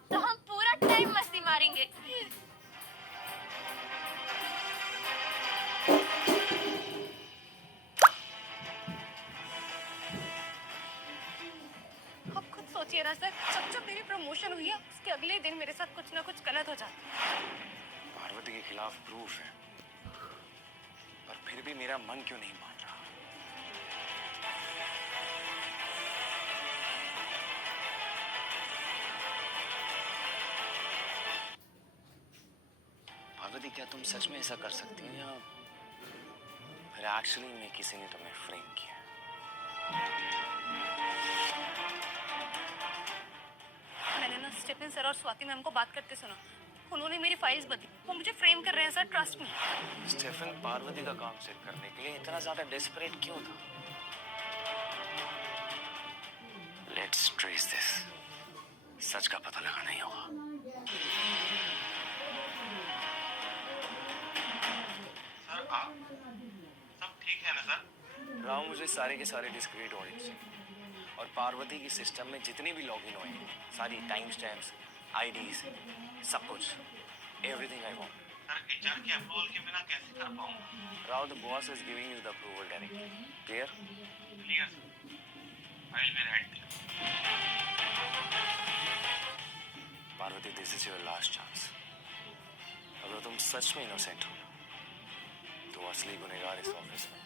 अब तो हम पूरा टाइम मस्ती मारेंगे। आप खुद सोचिए ना सर, जब जब मेरी प्रमोशन हुई है उसके अगले दिन मेरे साथ कुछ ना कुछ गलत हो जाता है। पार्वती के खिलाफ प्रूफ है, पर फिर भी मेरा मन क्यों नहीं मान रहा? पार्वती, क्या तुम सच में ऐसा कर सकती हो या फिर एक्चुअली में किसी ने तुम्हें फ्रेम किया? मैंने ना स्टीफन सर और स्वाति मैम को बात करते सुना। उन्होंने मेरी फाइल्स बदली, वो मुझे फ्रेम कर रहे हैं sir, trust me. Stephen Parvati का काम चेक करने के लिए इतना ज्यादा डेस्परेट क्यों था? Let's trace this. सच का पता लगाना ही होगा। सर आप सब ठीक है ना सर? राव, मुझे सारे के सारे डिस्क्रीट ऑडिट चाहिए और पार्वती की सिस्टम में जितनी भी लॉगिन हुए हैं, सारी टाइम स्टैम्प्स, आईडीज, सब कुछ, everything I want. Sir HR के अप्रूवल के बिना कैसे कर पाऊंगा? Rao, the boss is giving you the approval directly. Clear? Clear sir, I will be right. Parvati, this is your last chance. अगर तुम सच में इनोसेंट हो तो असली गुनहगार इस ऑफिस में,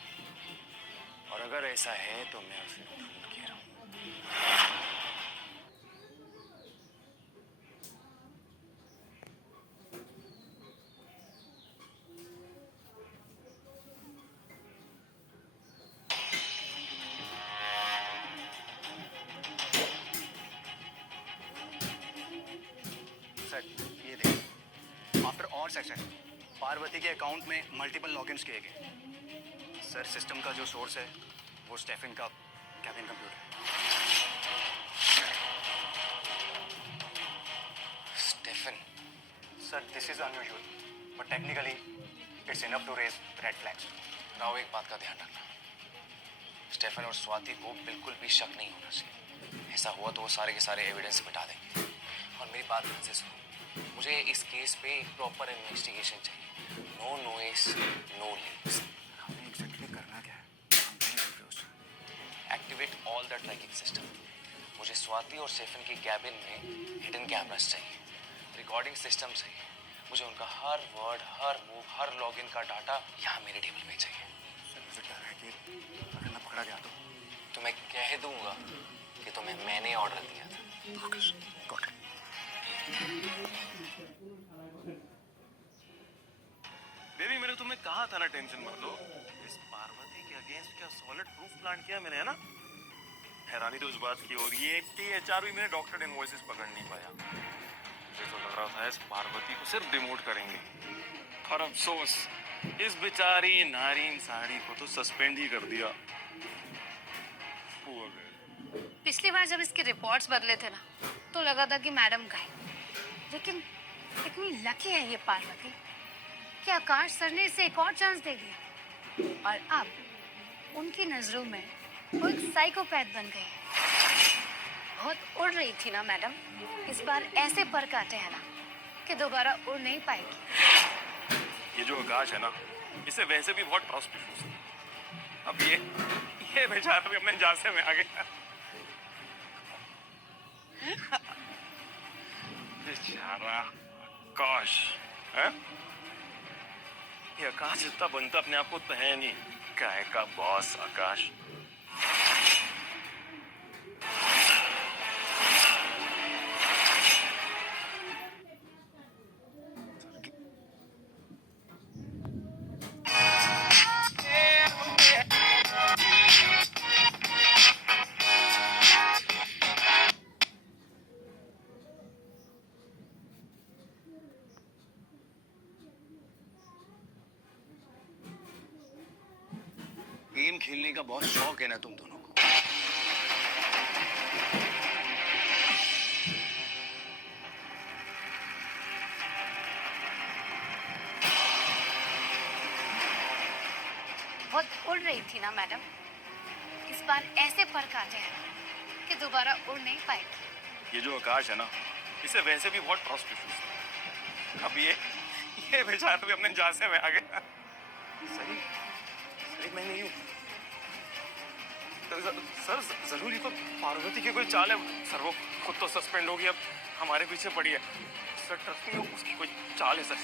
और अगर ऐसा है तो मैं उसे ढूंढ के रहूं। सर ये देखिए, आफ्टर ऑल सेक्शन पार्वती के अकाउंट में मल्टीपल लॉगिन्स किए गए। सर सिस्टम का जो सोर्स है वो स्टेफन का cabin computer. Stephen, sir this is unusual but technically it's enough to raise red flags. Rao, एक बात का ध्यान रखना, स्टेफन और स्वाति को बिल्कुल भी शक नहीं होना चाहिए। ऐसा हुआ तो वो सारे के सारे एविडेंस मिटा देंगे। और मेरी बात ध्यान से सुनो, मुझे इस केस पे एक प्रॉपर इन्वेस्टिगेशन चाहिए। No noise, no leaks. हमें एग्जैक्टली करना क्या है? Activate all the tracking system. मुझे स्वाति और स्टेफन की कैबिन में हिडन कैमरास चाहिए, रिकॉर्डिंग सिस्टम चाहिए। मुझे उनका हर वर्ड, हर मूव, हर लॉगिन का डाटा यहाँ मेरे टेबल में चाहिए। सर मुझे डर है कि अगर मैं पकड़ा गया तो मैं कह दूंगा कि तुम्हें मैंने ऑर्डर दिया था। Got it. बेबी, मैंने तुम्हें कहा था ना टेंशन मत लो। इस पार्वती के अगेंस्ट क्या सॉलिड प्रूफ प्लान किया मैंने, है ना? हैरानी तो उस बात की हो रही है कि एचआर भी मैंने डॉक्टर इनवॉइसेस पकड़ नहीं पाया। मुझे तो लग रहा था इस पार्वती को सिर्फ डिमोट करेंगे, पर अफसोस इस बेचारी नारीन साड़ी को तो सस्पेंड ही कर दिया। Poor girl। पिछली बार जब इसके रिपोर्ट्स बदले थे ना, तो लगा था कि मैडम गए, लेकिन इतनी लकी है ये पार्वती कि आकाश सर ने इसे एक और चांस दे दिया और अब उनकी नजरों में वो एक साइकोपैथ बन गई है। बहुत उड़ रही थी ना मैडम, इस बार ऐसे पर काटे हैं ना कि दोबारा उड़ नहीं पाएगी। ये जो आकाश है ना, इसे वैसे भी बहुत ट्रस्ट इश्यूज है। अब ये बेचारा भी अपने झांसे में आ गया। बेचारा आकाश है? ये आकाश जितना बनता अपने आप को तो है नहीं। काय का बॉस आकाश। गेम खेलने का बहुत शौक है ना तुम दोनों को? बहुत उड़ रही थी ना मैडम, इस बार ऐसे पर काटे हैं कि दोबारा उड़ नहीं पाएगी। ये जो आकाश है ना, इसे वैसे भी बहुत ट्रस्ट इश्यूज है। अब ये बेचारा भी अपने झांसे में आ गया। सही सही मैं नहीं हूँ। सर जरूरी तो पार्वती की कोई चाल है। सर वो खुद तो सस्पेंड होगी, अब हमारे पीछे पड़ी है। सर ट्रस्ट मी, उसकी कोई चाल है सर।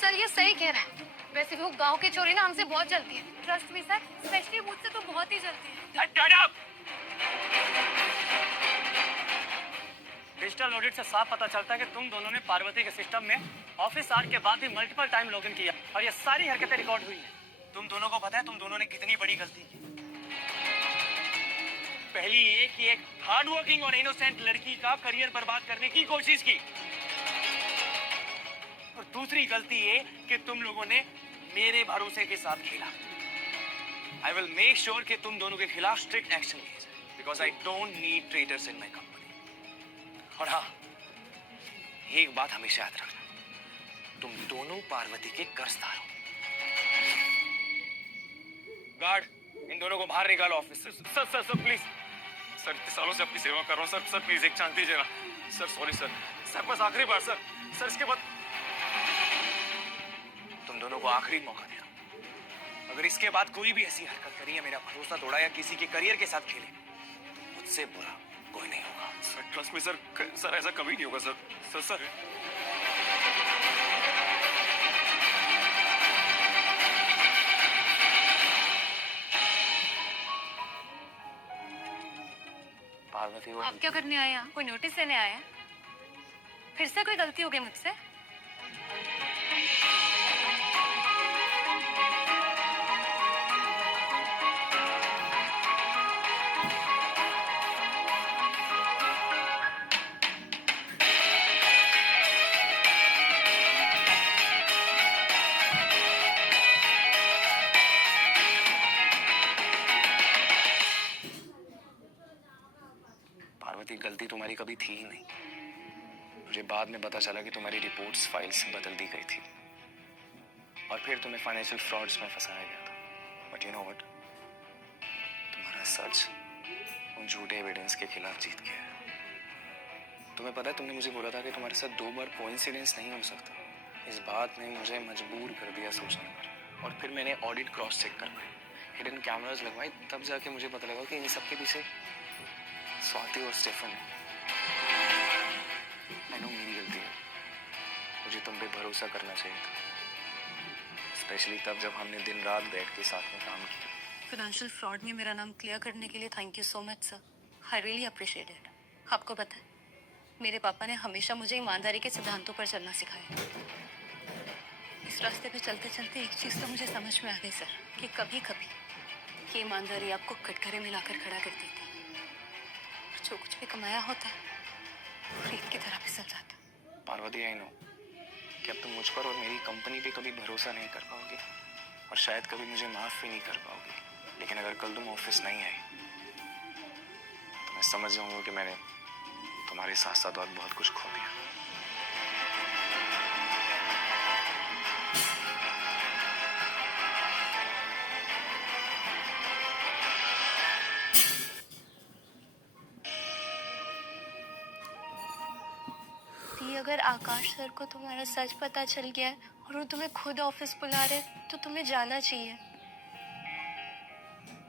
सर ये सही कह रहा है। वैसे भी वो गांव की चोरी ना हमसे बहुत जलती है। ट्रस्ट मी सर, स्पेशली मुझसे तो बहुत ही जलती है। डिजिटल ऑडिट से साफ पता चलता है कि तुम दोनों ने पार्वती के सिस्टम में ऑफिस आवर के बाद भी मल्टीपल टाइम लॉगिन किया और ये सारी हरकतें रिकॉर्ड हुई हैं। तुम दोनों को पता है तुम दोनों ने कितनी बड़ी गलती की। पहली ये कि एक हार्ड वर्किंग और इनोसेंट लड़की का करियर बर्बाद करने की कोशिश की, और दूसरी गलती ये कि तुम लोगों ने मेरे भरोसे के साथ खेला। आई विल मेक श्योर कि तुम दोनों के खिलाफ स्ट्रिक्ट एक्शन लिया जाए, because I don't need traitors in my company. और हाँ, एक बात हमेशा याद रखना, तुम दोनों पार्वती के कर्जदार हो। गार्ड, इन दोनों को बाहर निकालो ऑफिस से। Sir please. सर इतने सालों से आपकी सेवा कर रहा हूँ सर प्लीज एक चांस दीजिए ना। सर सॉरी सर बस आखिरी बार सर इसके बाद। तुम दोनों को आखिरी मौका दे रहा हूं। अगर इसके बाद कोई भी ऐसी हरकत करी या मेरा भरोसा तोड़ा या किसी के करियर के साथ खेले, तो मुझसे बुरा कोई नहीं होगा। सर ट्रस्ट मी सर ऐसा कभी नहीं होगा सर। पार्वती वो आप क्या करने आए यहाँ? कोई नोटिस देने आए हैं? फिर से कोई गलती हो गई मुझसे? पार्वती गलती तुम्हारी कभी थी ही नहीं। मुझे बाद में पता चला कि तुम्हारी रिपोर्ट्स फाइल्स बदल दी गई थी और फिर तुम्हें फाइनेंशियल फ्रॉड्स में फंसाया गया था। बट यू नो व्हाट, तुम्हारा सच उन झूठे एविडेंस के खिलाफ जीत गया है। तुम्हें पता है, तुमने मुझे बोला था कि तुम्हारे साथ 2 बार कोइंसिडेंस नहीं हो सकता। इस बात ने मुझे मजबूर कर दिया सोचने पर, और फिर मैंने ऑडिट क्रॉस चेक करवाए, हिडन कैमरास लगवाए, तब जाके मुझे पता लगा कि इन सब के पीछे स्वाति और स्टेफन है। आई नो मेरी गलती है, मुझे तुम पे भरोसा करना चाहिए था, स्पेशली तब जब हमने दिन रात बैठ के साथ में काम किया। फाइनेंशियल फ्रॉड में मेरा नाम क्लियर करने के लिए thank you so much sir. I really appreciate it. आपको पता है, मेरे पापा ने हमेशा मुझे ईमानदारी के सिद्धांतों पर चलना सिखाया। इस रास्ते पे चलते चलते एक चीज़ तो मुझे समझ में आ गई सर, कि कभी कभी ये ईमानदारी आपको कटघरे में लाकर खड़ा कर देती है। जो कुछ भी कमाया होता है रेत की तरह फिसल जाता है। पार्वती, आई नो कि अब तुम मुझ पर और मेरी कंपनी पे कभी भरोसा नहीं कर पाओगे और शायद कभी मुझे माफ़ भी नहीं कर पाओगे, लेकिन अगर कल तुम ऑफिस नहीं आई तो मैं समझ जाऊंगा कि मैंने तुम्हारे साथ साथ और बहुत कुछ खो दिया। अगर आकाश सर को तुम्हारा सच पता चल गया है और वो तुम्हें खुद ऑफिस बुला रहे, तो तुम्हें जाना चाहिए।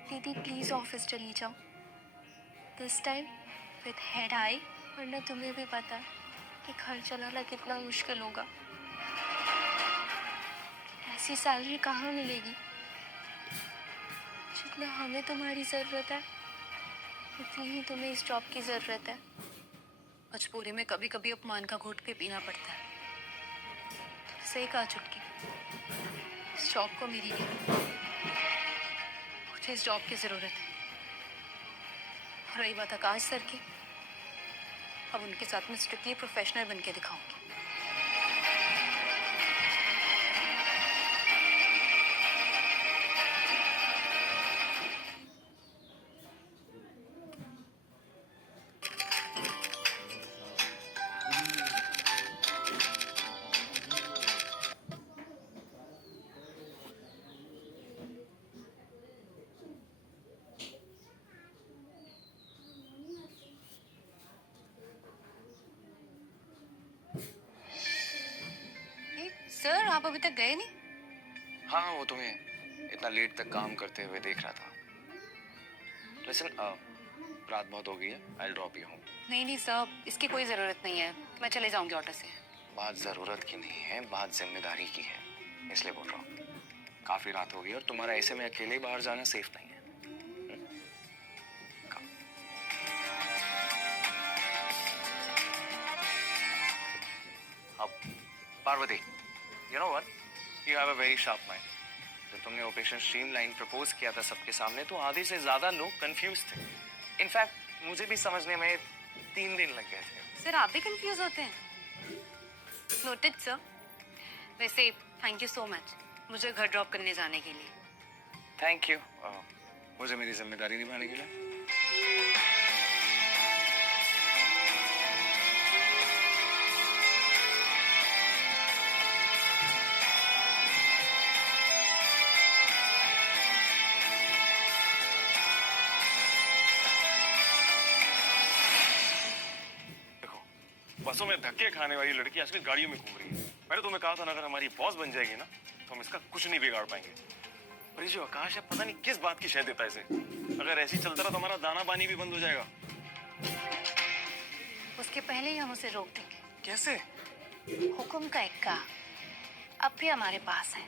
दीदी प्लीज ऑफिस चली जाओ, this time with head high, वरना तुम्हें भी पता है कि घर चलाना कितना मुश्किल होगा। ऐसी सैलरी कहाँ मिलेगी? जितना हमें तुम्हारी ज़रूरत है उतनी ही तुम्हें इस जॉब की ज़रूरत है। मजबूरी में कभी कभी अपमान का घूंट भी पीना पड़ता है। सही कहा चुटकी, इस जॉब को मेरी नहीं, मुझे इस जॉब की ज़रूरत है। और रही बात आकाश सर की, अब उनके साथ में स्ट्रिक्टली प्रोफेशनल बन के दिखाऊंगी। आप अभी तक गए नहीं? हाँ हाँ, वो तुम्हें इतना लेट तक काम करते हुए देख रहा था। लिसन, रात बहुत हो गई है, आई ड्रॉप यू होम। नहीं नहीं सर, इसकी कोई जरूरत नहीं है, मैं चले जाऊंगी ऑटो से। बात जरूरत की नहीं है, बात जिम्मेदारी की है, इसलिए बोल रहा हूँ। काफी रात हो गई और तुम्हारा ऐसे में अकेले बाहर जाना सेफ नहीं है। Come. अब Parvati, you know what, you have a very sharp mind. जब तुमने ऑपरेशन स्ट्रीमलाइन प्रपोज किया था सबके सामने तो आधे से ज्यादा लोग कंफ्यूज थे। इनफैक्ट मुझे भी समझने में 3 दिन लग गए थे। सर आप भी कंफ्यूज होते हैं? Noted sir. वैसे थैंक यू सो मच मुझे घर ड्रॉप करने जाने के लिए। थैंक यू मुझे मेरी जिम्मेदारी निभाने के लिए। देखो, बसों में धक्के खाने वाली लड़की आजकल गाड़ियों में घूम रही है। मैंने तुम्हें कहा था ना, अगर हमारी बॉस बन जाएगी ना तो हम इसका कुछ नहीं बिगाड़ पाएंगे। और ये जो आकाश है, पता नहीं किस बात की शह देता है इसे। अगर ऐसे ही चलता रहा तो हमारा दाना पानी भी बंद हो जाएगा। उसके पहले ही हम उसे रोक देंगे। कैसे? हुक्म का इक्का अब भी हमारे पास है।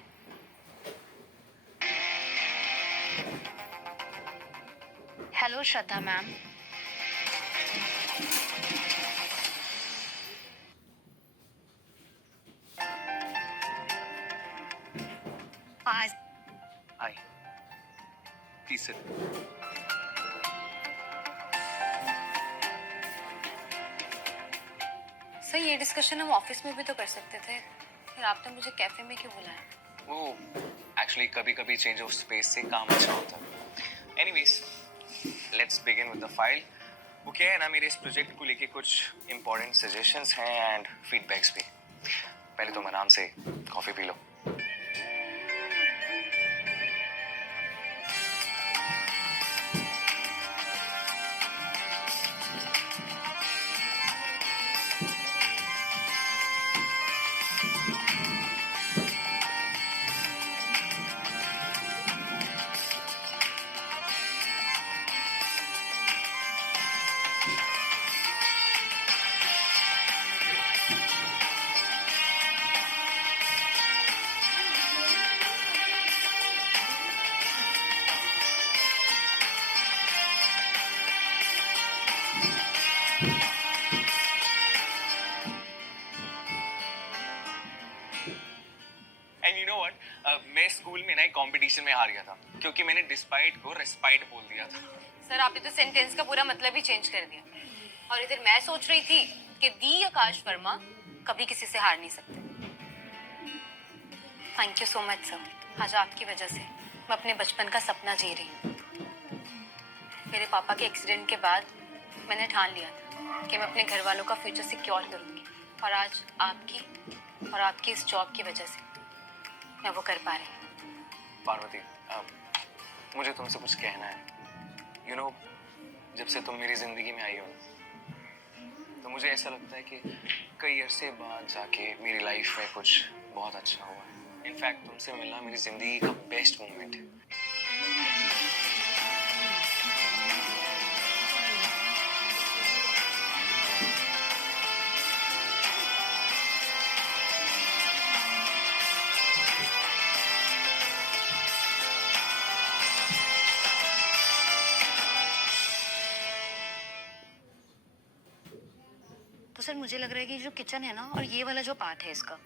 हेलो श्रद्धा मैम। आज हाय, प्लीज सिट। सर ये डिस्कशन हम ऑफिस में भी तो कर सकते थे, फिर आपने मुझे कैफे में क्यों बुलाया? वो एक्चुअली कभी कभी चेंज ऑफ स्पेस से काम अच्छा होता है। Anyways, let's begin with the file. वो क्या है ना, मेरे इस प्रोजेक्ट को लेके कुछ इंपॉर्टेंट सजेशंस हैं एंड फीडबैक्स भी। पहले तुम आराम से coffee P low. And you know what, मैं स्कूल में ना एक कंपटीशन में हार गया था क्योंकि मैंने डिस्पाइट को रेस्पाइट बोल दिया था। सर आपने तो सेंटेंस का पूरा मतलब ही चेंज कर दिया। और इधर मैं सोच रही थी कि दी आकाश वर्मा कभी किसी से हार नहीं सकते। Thank you so much sir, आज आपकी वजह से मैं अपने बचपन का सपना जी रही हूँ। मेरे पापा के एक्सीडेंट के बाद मैंने ठान लिया था कि मैं अपने घर वालों का फ्यूचर सिक्योर करूँगी, और आज आपकी इस जॉब की वजह से मैं वो कर पा रही हूँ। पार्वती, मुझे तुमसे कुछ कहना है। यू नो, जब से तुम मेरी जिंदगी में आई हो तो मुझे ऐसा लगता है कि कई अरसे बाद जाके मेरी लाइफ में कुछ बहुत अच्छा हुआ है। इनफैक्ट तुमसे मिलना मेरी जिंदगी का बेस्ट मोमेंट है। तो सर मुझे लग रहा है कि जो किचन है ना, और ये वाला जो पार्ट है इसका,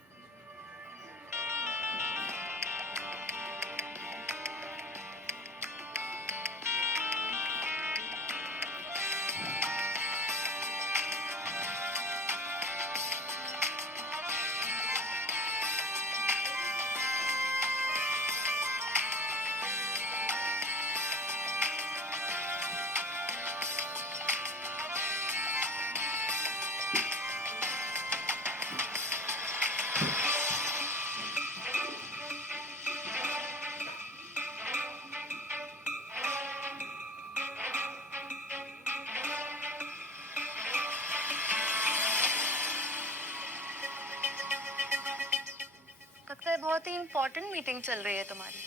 बहुत ही इम्पोर्टेंट मीटिंग चल रही है तुम्हारी।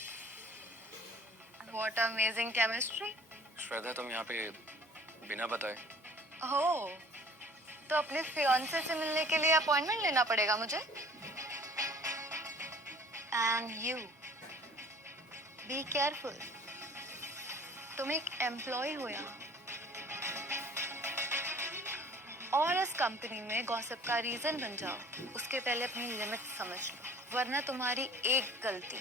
What amazing chemistry. श्रद्धा, तुम यहाँ पे बिना बताए? हो तो अपने फियांसे से मिलने के लिए अपॉइंटमेंट लेना पड़ेगा मुझे। एंड यू बी केयरफुल, तुम एक एम्प्लॉय हो यहाँ, और इस कंपनी में गॉसिप का रीजन बन जाओ उसके पहले अपनी लिमिट समझ लो, वरना तुम्हारी एक गलती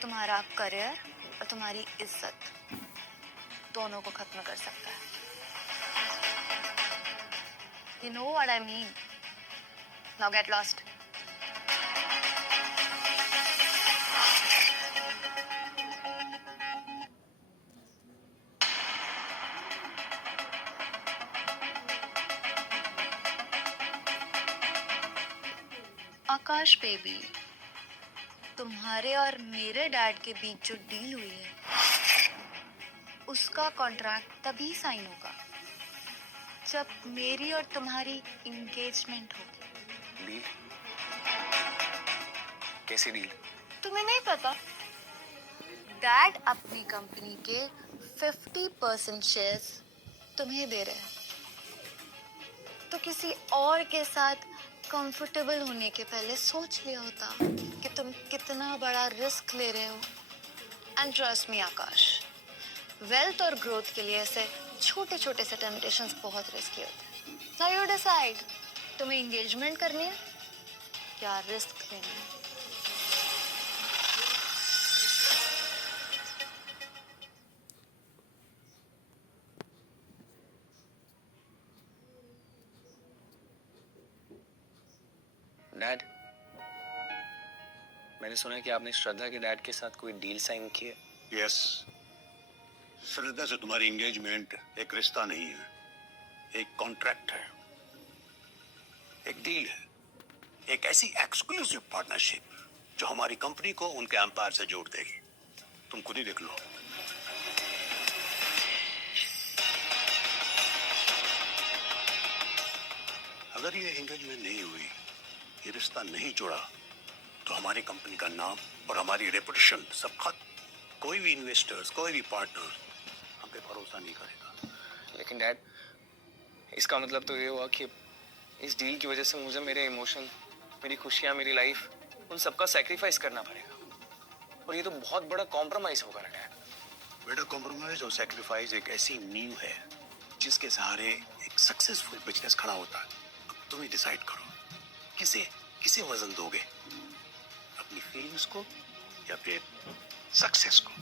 तुम्हारा करियर और तुम्हारी इज्जत दोनों को खत्म कर सकता है। You know what I mean. Now get lost. Akash baby, तुम्हारे और मेरे डैड के बीच जो डील हुई है उसका कॉन्ट्रैक्ट तभी साइन होगा जब मेरी और तुम्हारी एंगेजमेंट होगी। डील? कैसी डील? तुम्हें नहीं पता? डैड अपनी कंपनी के 50% शेयर्स तुम्हें दे रहे हैं, तो किसी और के साथ कंफर्टेबल होने के पहले सोच लिया होता कि तुम कितना बड़ा रिस्क ले रहे हो। And trust me Akash, wealth और ग्रोथ के लिए ऐसे छोटे छोटे से टेम्पटेशंस बहुत रिस्की होते हैं। नाउ यू डिसाइड, तुम्हें एंगेजमेंट करनी है या रिस्क लेना है। डैड, मैंने सुना है कि आपने श्रद्धा के डैड के साथ कोई डील साइन की है। यस, श्रद्धा से तुम्हारी एंगेजमेंट एक रिश्ता नहीं है, एक कॉन्ट्रैक्ट है, एक डील है, एक ऐसी एक्सक्लूसिव पार्टनरशिप जो हमारी कंपनी को उनके एम्पायर से जोड़ देगी। तुम खुद ही देख लो। अगर ये एंगेजमेंट नहीं हुई, ये रिश्ता नहीं जुड़ा, तो हमारी कंपनी का नाम और हमारी रेपुटेशन सब खत्म। कोई भी इन्वेस्टर्स, कोई भी पार्टनर हम पे भरोसा नहीं करेगा। लेकिन डैड, इसका मतलब तो ये हुआ कि इस डील की वजह से मुझे मेरे इमोशन, मेरी खुशियाँ, मेरी लाइफ, उन सबका सैक्रिफाइस करना पड़ेगा। और ये तो बहुत बड़ा कॉम्प्रोमाइज होगा ना डैड। बेटा, कॉम्प्रोमाइज और सेक्रीफाइस एक ऐसी नींव है जिसके सहारे एक सक्सेसफुल बिजनेस खड़ा होता है। अब तुम ही डिसाइड करो, किसे वजन दोगे, अपनी फीलिंग्स को या फिर सक्सेस को।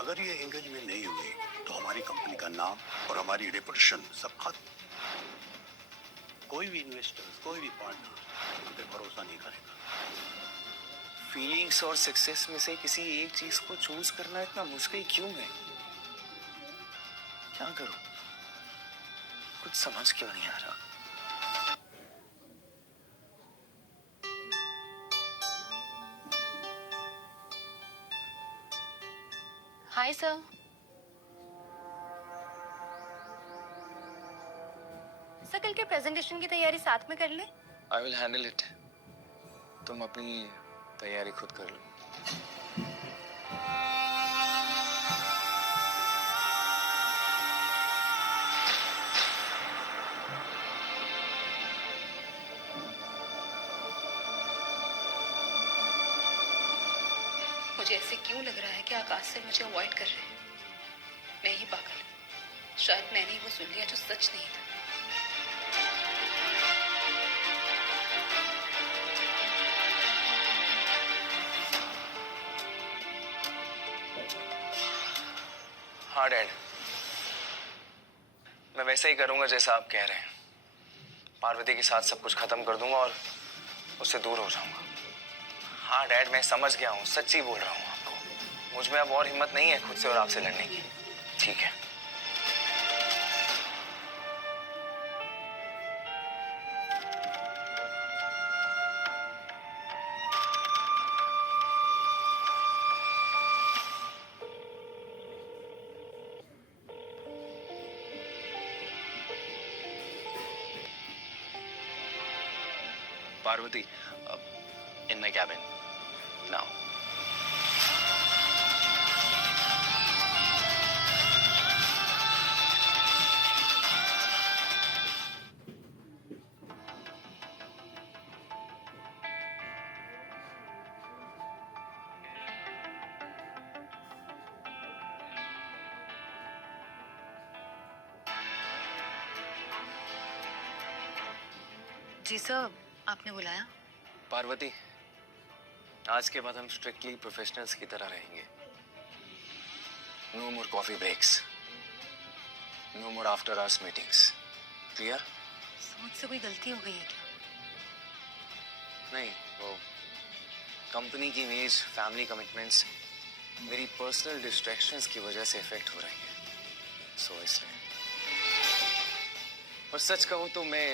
अगर ये एंगेजमेंट नहीं हुई, तो हमारी कंपनी का नाम और हमारी रेपुटेशन सब खत्म। कोई भी इन्वेस्टर, कोई भी पार्टनर हम पे भरोसा नहीं करेगा। फीलिंग्स और सक्सेस में से किसी एक चीज को चूज करना इतना मुश्किल क्यों है? क्या करूं? कुछ समझ क्यों नहीं आ रहा। Hi sir. सर, कल के प्रेजेंटेशन की तैयारी साथ में कर ले। I will handle it. तुम अपनी तैयारी खुद कर लो। मुझे ऐसे क्यों लग रहा है कि आकाश से मुझे अवॉइड कर रहे हैं। मैं ही पागल, शायद मैंने ही वो सुन लिया जो सच नहीं था। हाँ डैड, मैं वैसा ही करूंगा जैसा आप कह रहे हैं। पार्वती के साथ सब कुछ खत्म कर दूंगा और उससे दूर हो जाऊंगा। हाँ डैड, मैं समझ गया हूँ, सच्ची बोल रहा हूँ आपको। मुझ में अब और हिम्मत नहीं है खुद से और आपसे लड़ने की। ठीक है। Parvati, in my cabin now. जी सर, आपने बुलाया? पार्वती, आज के बाद हम स्ट्रिक्टली प्रोफेशनल्स की तरह रहेंगे. No more coffee breaks, no more after hours meetings. Clear? मुझसे कोई गलती हो गई है क्या? नहीं, वो कंपनी की इमेज, फैमिली कमिटमेंट्स, मेरी पर्सनल डिस्ट्रैक्शंस की वजह से इफेक्ट हो रही है. सो इसलिए. और सच कहूं तो मैं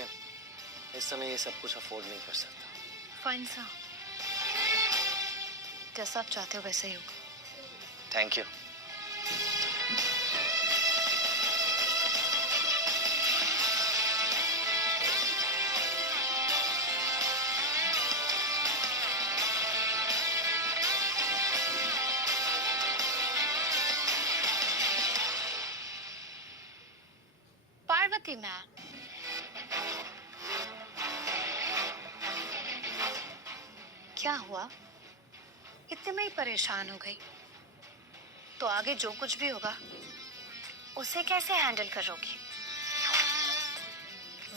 इस समय ये सब कुछ अफोर्ड नहीं कर सकता. फाइन सर, जैसा आप चाहते हो वैसे ही होगा. Thank you. पार्वती मैम, क्या हुआ? इतने में ही परेशान हो गई तो आगे जो कुछ भी होगा उसे कैसे हैंडल करोगी?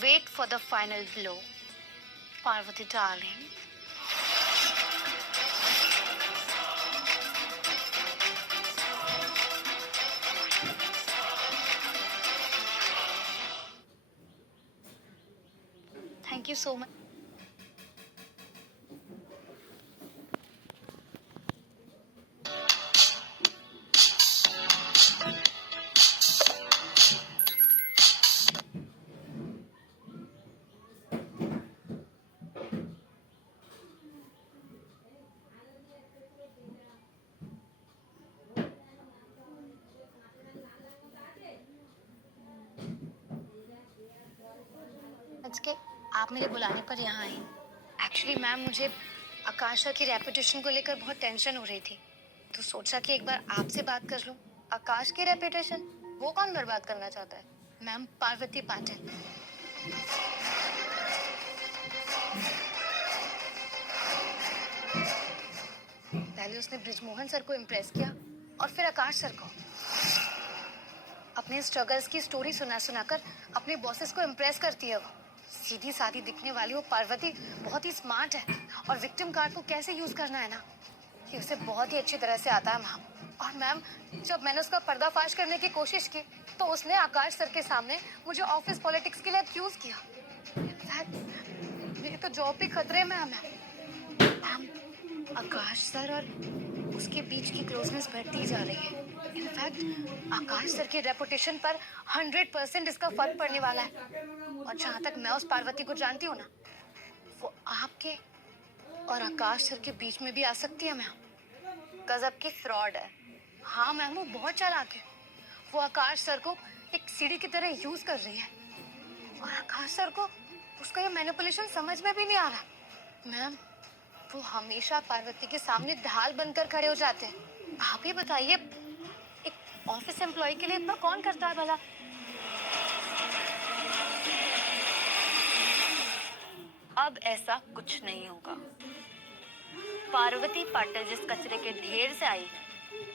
Wait for the final blow, Parvati darling. Thank you so much. के आप मेरे बुलाने पर यहाँ आई. एक्चुअली मैम, मुझे आकाशा की रेपुटेशन को लेकर बहुत टेंशन हो रही थी, तो सोचा कि एक बार आपसे बात कर लूं. आकाश की रेपुटेशन वो कौन बर्बाद करना चाहता है? मैम, पार्वती पाटिल. पहले उसने ब्रिजमोहन सर को इम्प्रेस किया और फिर आकाश सर को. अपने स्ट्रगल्स की स्टोरी सुना सुनाकर अपने बॉसेस को इम्प्रेस करती है वो. सीधी सादी दिखने वाली वो पार्वती बहुत ही स्मार्ट है और विक्टिम कार्ड को कैसे यूज करना है ना, ये उसे बहुत ही अच्छी तरह से आता है मैम. और मैम, जब मैंने उसका पर्दाफाश करने की कोशिश की तो उसने आकाश सर के सामने मुझे ऑफिस पॉलिटिक्स के लिए एक्यूज किया. मेरी तो जॉब भी खतरे में है मैम. आकाश सर और उसके बीच की क्लोजनेस बढ़ती जा रही है. इनफैक्ट आकाश सर की रेपुटेशन पर 100% इसका फर्क पड़ने वाला है. और जहाँ तक मैं उस पार्वती को जानती हूँ ना, वो आपके और आकाश सर के बीच में भी आ सकती है मैम. गजब की फ्रॉड है. हाँ मैम, वो बहुत चालाक है. वो आकाश सर को एक सीढ़ी की तरह यूज कर रही है और आकाश सर को उसका ये मैनिपुलेशन समझ में भी नहीं आ रहा. मैम, वो हमेशा पार्वती के सामने ढाल बनकर खड़े हो जाते हैं. आप ही बताइए, एक ऑफिस एम्प्लॉय के लिए इतना कौन करता है भला? अब ऐसा कुछ नहीं होगा. पार्वती पाटिल जिस कचरे के ढेर से आई है,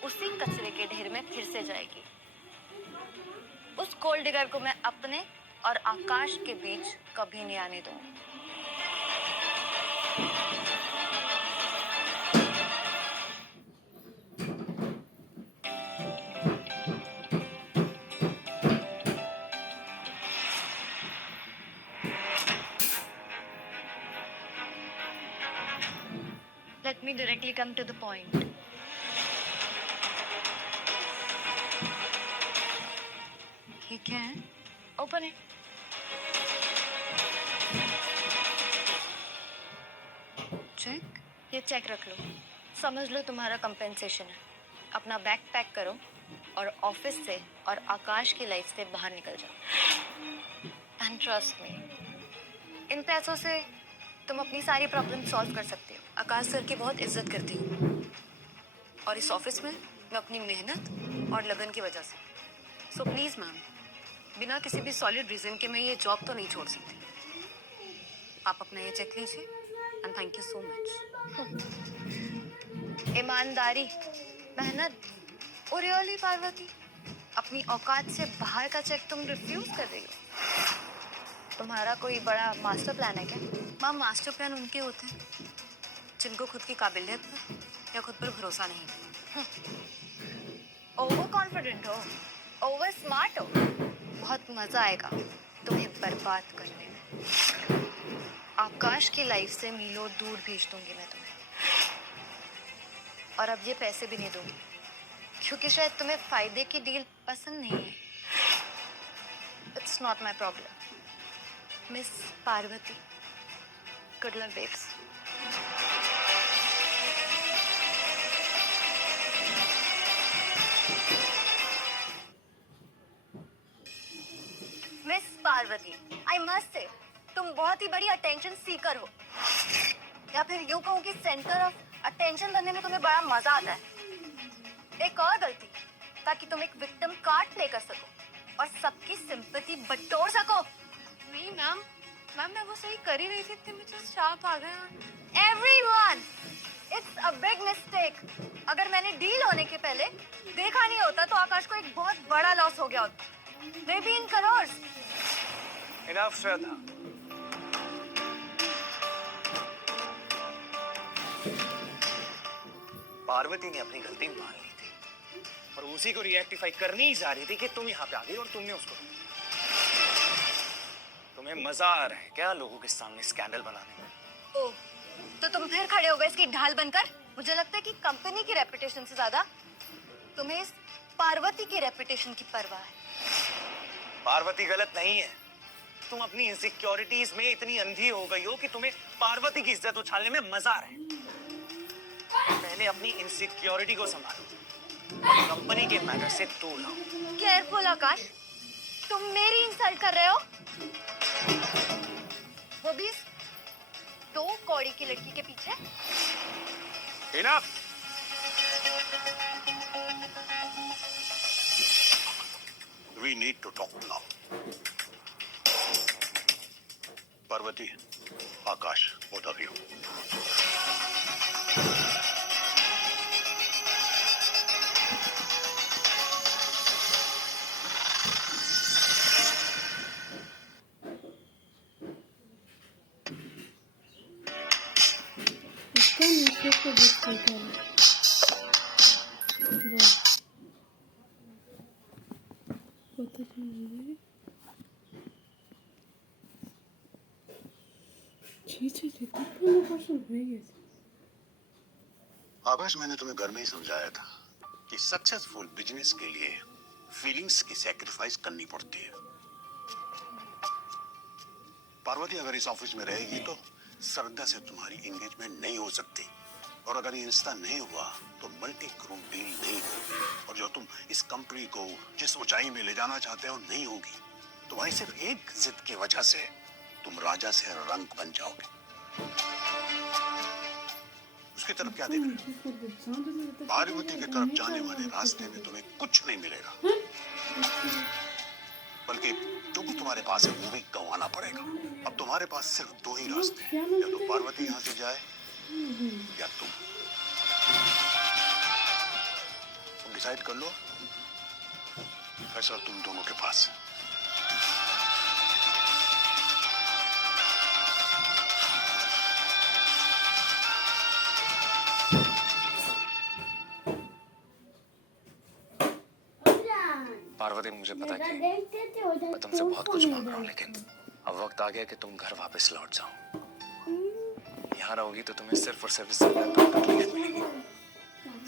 उसी कचरे के ढेर में फिर से जाएगी. उस गोल्ड डिगर को मैं अपने और आकाश के बीच कभी नहीं आने दूंगी. Let me directly come to the point. ठीक है, open it. Check. ये चेक रख लो. समझ लो तुम्हारा कंपेंसेशन है. अपना बैग पैक करो और ऑफिस से और आकाश की लाइफ से बाहर निकल जाओ. एंड ट्रस्ट मी, इन पैसों से तुम अपनी सारी प्रॉब्लम सॉल्व कर सकती हो। आकाश सर की बहुत इज्जत करती हूँ और इस ऑफिस में मैं अपनी मेहनत और लगन की वजह से। सो प्लीज मैम, बिना किसी भी सॉलिड रीजन के मैं ये जॉब तो नहीं छोड़ सकती। आप अपना ये चेक लीजिए and thank you so much. ईमानदारी, मेहनत, और रियली पार्वती, अपनी औकात से बाहर का चेक तुम रिफ्यूज कर रही हो। तुम्हारा कोई बड़ा मास्टर प्लान है क्या? मैम, मास्टर प्लान उनके होते हैं जिनको खुद की काबिलियत पर या खुद पर भरोसा नहीं। ओवर कॉन्फिडेंट हो, ओवर स्मार्ट हो, बहुत मजा आएगा तुम्हें बर्बाद करने में। आकाश की लाइफ से मीलों दूर भेज दूंगी मैं तुम्हें, और अब ये पैसे भी नहीं दूंगी क्योंकि शायद तुम्हें फायदे की डील पसंद नहीं है। It's not my problem. Miss Parvati, good luck babes. Miss Parvati, I must say तुम बहुत ही बड़ी अटेंशन सीकर हो, या फिर यूं कहूं कि सेंटर ऑफ अटेंशन बनने में तुम्हें बड़ा मजा आता है। एक और गलती, ताकि तुम एक विक्टिम कार्ड प्ले कर सको और सबकी सिंपैथी बटोर सको। नहीं मैम, मैम मैं वो सही कर ही रही थी, इतने में जस्ट आप आ गए। Everyone, it's a big mistake. अगर मैंने डील होने के पहले देखा नहीं होता तो आकाश को एक बहुत बड़ा लॉस हो गया होता, maybe in crores. Enough, श्रद्धा। पार्वती ने अपनी गलती मान ली थी और उसी को रिएक्टिफाई करनी ही जा रही थी कि तुम यहाँ पे आ गई और तुमने उसको। तुम्हें मजा आ रहा है क्या लोगों के सामने स्कैंडल बनाने में? ओह, तो तुम फिर खड़े हो गए इसकी ढाल बनकर। मुझे लगता है कि कंपनी की रेपुटेशन से ज्यादा तुम्हें इस पार्वती की रेपुटेशन की परवाह है। पार्वती गलत नहीं है। तुम अपनी इनसिक्योरिटीज में इतनी अंधी हो गई हो कि तुम्हें पार्वती की इज्जत उछालने में मजा आ रहा है। पहले अपनी इनसिक्योरिटी को संभालो और कंपनी के मैटर से दूर रहो। केयरफुल आकाश, तुम मेरी इंसल्ट कर रहे हो, वो भी इस 2 कौड़ी की लड़की के पीछे। Enough! We need to talk now. Parvati, Akash, both of you. इसका नीचे को देख सकते हैं। কত সুন্দর। ছি ছি ছি, 53% হয়ে গেছে। आकाश, मैंने तुम्हें घर में ही समझाया था कि सक्सेसफुल बिजनेस के लिए फीलिंग्स की सैक्रिफाइस करनी पड़ती है। पार्वती अगर इस ऑफिस में रहेगी तो श्रद्धा से तुम्हारी एंगेजमेंट नहीं हो सकती, और अगर ये रिश्ता नहीं हुआ तो मल्टी ग्रुप डील नहीं होगी, और जो तुम इस कंपनी को जिस ऊंचाई में ले जाना चाहते हो नहीं होगी। तुम्हारी सिर्फ एक जिद की वजह से तुम राजा से रंक बन जाओगे। उसकी तरफ क्या देख रहे हो? पार्वती की तरफ जाने वाले रास्ते में तुम्हें कुछ नहीं मिलेगा, बल्कि जो कुछ तुम्हारे पास है वो भी गंवाना पड़ेगा। अब तुम्हारे पास सिर्फ 2 ही रास्ते हैं, या तो पार्वती यहाँ से जाए या तुम डिसाइड कर लो। फैसला तुम दोनों के पास है। पार्वती, मुझे पता है कि मैं तुमसे बहुत कुछ मांग रहा हूँ, लेकिन अब वक्त आ गया कि तुम घर वापस लौट जाओ। यहाँ रहोगी तो तुम्हें सिर्फ और सिर्फ तकलीफ मिलेगी।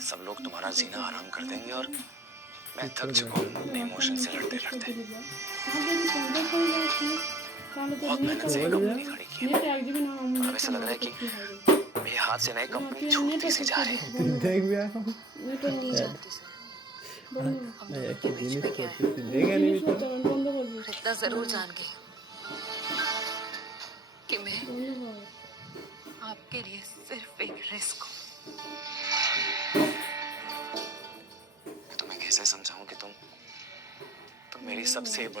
सब लोग तुम्हारा जीना आराम कर देंगे और मैं थक चुका हूँ अपने इमोशन से लड़ते लड़ते। बहुत मेहनत से कंपनी खड़ी की है, अब ऐसा लग रहा है कि मेरे हाथ से नई कंपनी छूटती सी जा रही है। रिश्ता जरूर जान गई कि मैं आपके लिए सिर्फ एक रिस्क हो। मैं तुम्हें कैसे समझाऊं कि तुम मेरी सबसे बड़ी